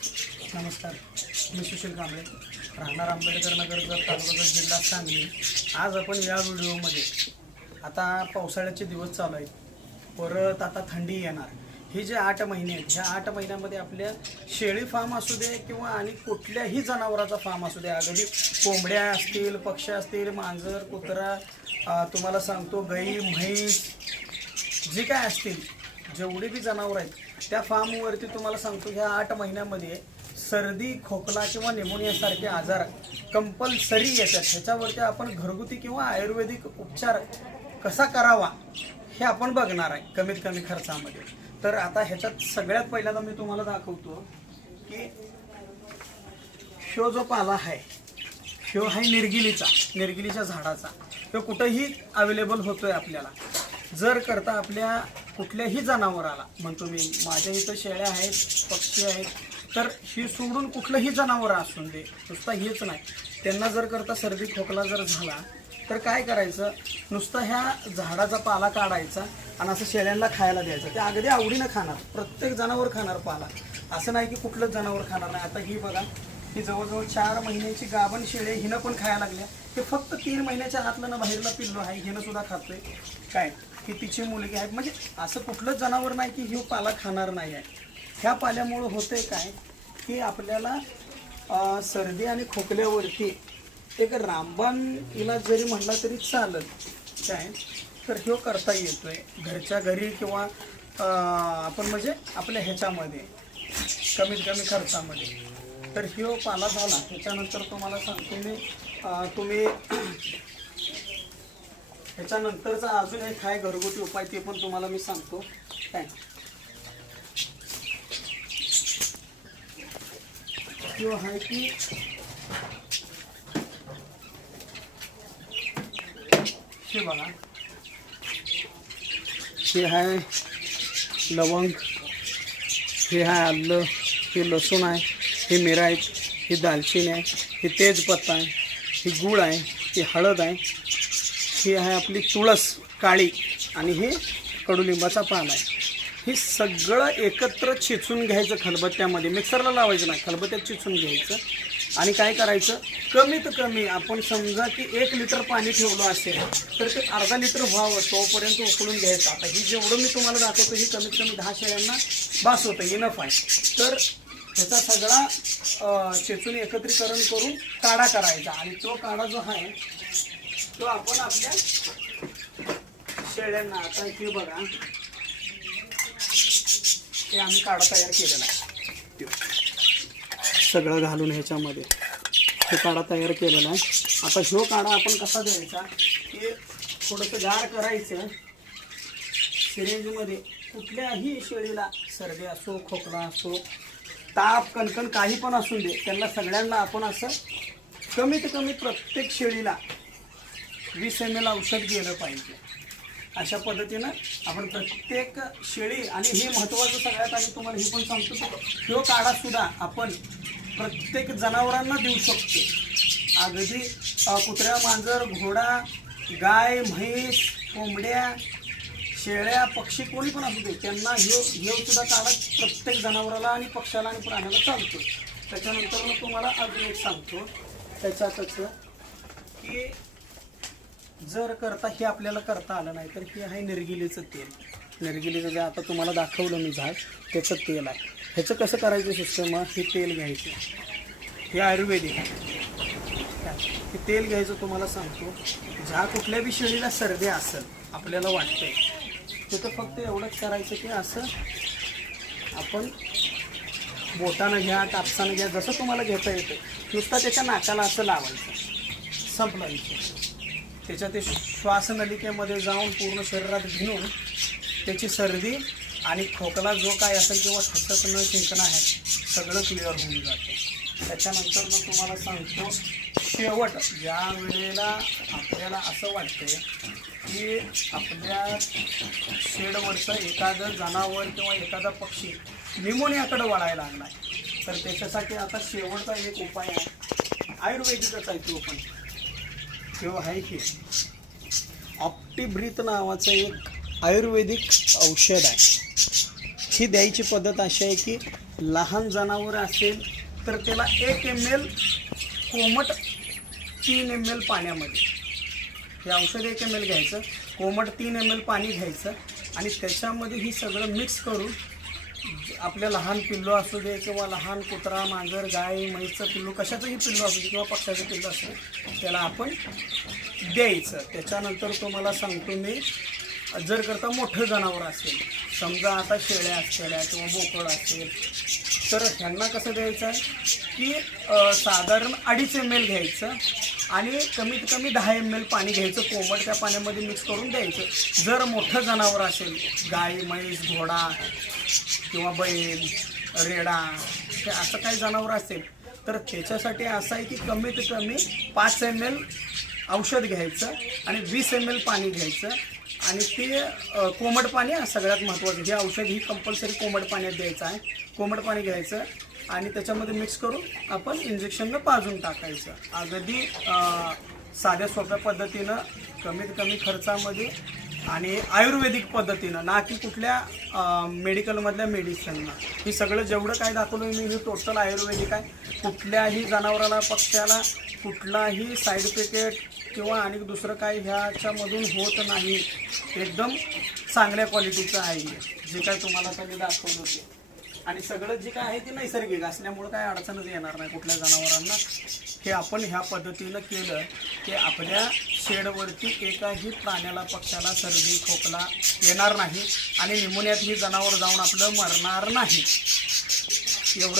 नमस्कार. मी सुशील कांबळे. राहणार आंबेडकर नगर तालुका जिल्हा सांगली. आज आपण या व्हिडिओमध्ये आता पावसाळ्याचे दिवस चालू आहेत. परत आता थंडी येणार. हे जे आठ महिने आहेत ह्या आठ महिन्यामध्ये आपल्या शेळी फार्म असू दे किंवा आणि कुठल्याही जनावराचा फार्म असू दे अगदी कोंबड्या असतील पक्षी असतील मांजर कुत्रा तुम्हाला सांगतो गाई म्हैस जे काय असतील जेवढे बी जनावर आहेत त्या फार्मवरती तुम्हाला सांगतो ह्या आठ महिन्यामध्ये सर्दी खोकला किंवा निमोनियासारखे आजार कंपल्सरी येतात. ह्याच्यावरती आपण घरगुती किंवा आयुर्वेदिक उपचार कसा करावा हे आपण बघणार आहे कमीत कमी खर्चामध्ये. तर आता ह्याच्यात सगळ्यात पहिल्यांदा मी तुम्हाला दाखवतो की शो जो पाला आहे शो आहे निर्गिलीचा निर्गिलीच्या झाडाचा. तो कुठंही अवेलेबल होतोय आपल्याला. जर करता आपल्या कुठल्याही जनावराला म्हणतो मी माझ्या इथं शेळ्या आहेत पक्षी आहेत तर ही सोडून कुठलंही जनावर असून दे नुसता हेच नाही. त्यांना जर करता सर्दी खोकला जर झाला तर काय करायचं? नुसतं ह्या झाडाचा पाला काढायचा आणि असं शेळ्यांना खायला द्यायचं. ते अगदी आवडीनं खाणार प्रत्येक जनावर खाणार पाला. असं नाही की कुठलंच जनावर खाणार नाही. आता ही बघा ही जवळजवळ चार महिन्याची गाभण शेळे हिनं पण खायला लागल्या. ते फक्त तीन महिन्याच्या हातलं ना बाहेरला पिल्लो आहे हिनं सुद्धा खातोय. काय? की तिची मुलगी आहे. म्हणजे असं कुठलंच जनावर नाही की ही पाला खाणार नाही आहे. ह्या पाल्यामुळं होतंय काय की आपल्याला सर्दी आणि खोकल्यावरती एक रामबाण इलाज जरी म्हटला तरी चालत काय? तर ह्यो करता येतो आहे घरच्या घरी किंवा आपण म्हणजे आपल्या ह्याच्यामध्ये कमीत कमी खर्चामध्ये. तर ह्यो पाला झाला. त्याच्यानंतर तुम्हाला सांगतो मी तुम्ही ह्याच्यानंतरचा अजून एक आहे घरगुती उपाय ते पण तुम्हाला मी सांगतो. काय? तो आहे की हे बघा. हे आहे लवंग हे आहे आलं हे लसूण आहे हे मिरा आहे हे दालचिनी आहे हे तेजपत्ता आहे ही गूळ आहे हे हळद आहे ही आहे आपली तुळस काळी आणि हे कडुलिंबाचा पान आहे. हे सगळं एकत्र चिचून घ्यायचं खलबत्त्यामध्ये. मिक्सरला लावायचं नाही खलबत्त्यात चिचून घ्यायचं. आणि काय करायचं? कमीत कमी आपण समजा की एक लिटर पाणी ठेवलं असेल तर ते अर्धा लिटर व्हावं तोपर्यंत उकळून घ्यायचं. आता ही जेवढं मी तुम्हाला दाखवतो ही कमीत कमी दहा शेळ्यांना बास होतं इनफ आहे. तर ह्याचा सगळा चेचून एकत्रीकरण करून काढा करायचा. आणि तो काढा जो आहे तो आपण आपल्या शेळ्यांना आता इथे बघा. ते आम्ही काढा तयार केलेला आहे. सगळं घालून ह्याच्यामध्ये. हे काढा तयार केलेला आहे. आता ह्यो काढा आपण कसा द्यायचा? की थोडंसं गार करायचं. सिरेंजमध्ये कुठल्याही शेळीला सर्दी असो खोकला असो ताप कणकण काही पण असू दे त्यांना सगळ्यांना आपण असं कमीत कमी प्रत्येक शेळीला वीस एम एल औषध गेलं पाहिजे. अशा पद्धतीनं आपण प्रत्येक शेळी आणि हे महत्त्वाचं सगळ्यात आम्ही तुम्हाला हे पण सांगतो की तो काढासुद्धा आपण प्रत्येक जनावरांना देऊ शकतो. अगदी कुत्र्या मांजर घोडा गाय म्हैस कोंबड्या शेळ्या पक्षी कोणी पण असू दे त्यांना हे ह्यो सुद्धा काढा प्रत्येक जनावराला आणि पक्षाला आणि प्राण्याला चालतो त्याच्यानंतर मग तुम्हाला अजून एक सांगतो. त्याच्यातच की जर करता हे आपल्याला करता आलं नाही तर हे आहे निर्गिलीचं तेल. निर्गिलीचं जे आता तुम्हाला दाखवलं मी झाड त्याचं तेल आहे. ह्याचं कसं करायचं सिस्टम हे तेल घ्यायचं. हे आयुर्वेदिक आहे. हे तेल घ्यायचं तुम्हाला सांगतो. ज्या कुठल्या बी शेळीला सर्दी असेल आपल्याला वाटतंय तिथं फक्त एवढंच करायचं की असं आपण बोटानं घ्या कापसानं घ्या जसं तुम्हाला घेता येतं नुसता त्याच्या नाकाला असं लावायचं. संपलं विषय. त्याच्या ते श्वासनलिकेमध्ये जाऊन पूर्ण शरीरात भिनून त्याची सर्दी आणि खोकला जो काय असेल किंवा ठसकणं शिंकणं आहे सगळं क्लिअर होऊन जातं. त्याच्यानंतर मग तुम्हाला सांगतो शेवट ज्या वेळेला आपल्याला असं वाटते की आपल्या शेडवरचं एखादं जनावर किंवा एखादा पक्षी निमोनियाकडे वळायला लागला तर त्याच्यासाठी आता शेवटचा एक उपाय आहे. आयुर्वेदिकच आहे तो पण. तो आहे की? ऑप्टिब्रीत नावाचं एक आयुर्वेदिक औषध आहे. ही द्यायची पद्धत अशी आहे की लहान जनावर असेल तर त्याला एक एम एल कोमट तीन एम एल पाण्यामध्ये. हे औषध एक एम एल घ्यायचं कोमट तीन एम एल पाणी घ्यायचं आणि त्याच्यामध्ये ही सगळं मिक्स करून आपल्या लहान पिल्लू असू दे किंवा लहान कुत्रा मांजर गाय म्हैसचं पिल्लू कशाचंही पिल्लू असू दे किंवा पक्षाचं पिल्लू असू दे त्याला आपण द्यायचं. त्याच्यानंतर तुम्हाला सांगतो मी जर करता मोठं जनावर असेल समजा आता शेळ्या असलेल्या किंवा बोकड असेल तर ह्यांना कसं द्यायचं आहे? की साधारण अडीच एम एल घ्यायचं आणि कमीत कमी दहा एम एल पाणी घ्यायचं कोमट त्या पाण्यामध्ये मिक्स करून द्यायचं. जर मोठं जनावर असेल गाय म्हैस घोडा किंवा बैल रेडा हे असं काही जनावर असेल तर त्याच्यासाठी असं आहे की कमीत कमी पाच एम एल औषध घ्यायचं आणि वीस एम एल पाणी घ्यायचं. आणि ते कोमट पाणी सगळ्यात महत्त्वाचं. हे औषध ही कंपल्सरी कोमट पाण्यात द्यायचं आहे. कोमट पाणी घ्यायचं आणि त्याच्यामध्ये मिक्स करून आपण इंजेक्शननं पाजून टाकायचं. अगदी साध्या सोप्या पद्धतीनं कमीत कमी खर्चामध्ये आणि आयुर्वेदिक पद्धतीनं ना की कुठल्या मेडिकलमधल्या मेडिसिननं ही सगळं जेवढं काय दाखवलं मी हे टोटल आयुर्वेदिक आहे. कुठल्याही जनावराला पक्ष्याला कुठलाही साईड इफेक्ट किंवा आणि दुसरं काही ह्याच्यामधून होत नाही एकदम चांगल्या क्वालिटीचं आहे जे काय तुम्हाला त्यांनी दाखवलं होते आणि सगळं जे काय आहे ते नैसर्गिक असल्यामुळं काय अडचणच येणार नाही कुठल्या जनावरांना. हे आपण ह्या पद्धतीनं केलं की आपल्या शेडवरती एकाही प्राण्याला पक्षाला सर्दी खोकला येणार नाही आणि निमोनियात ही जनावर जाऊन आपलं मरणार नाही. एवढं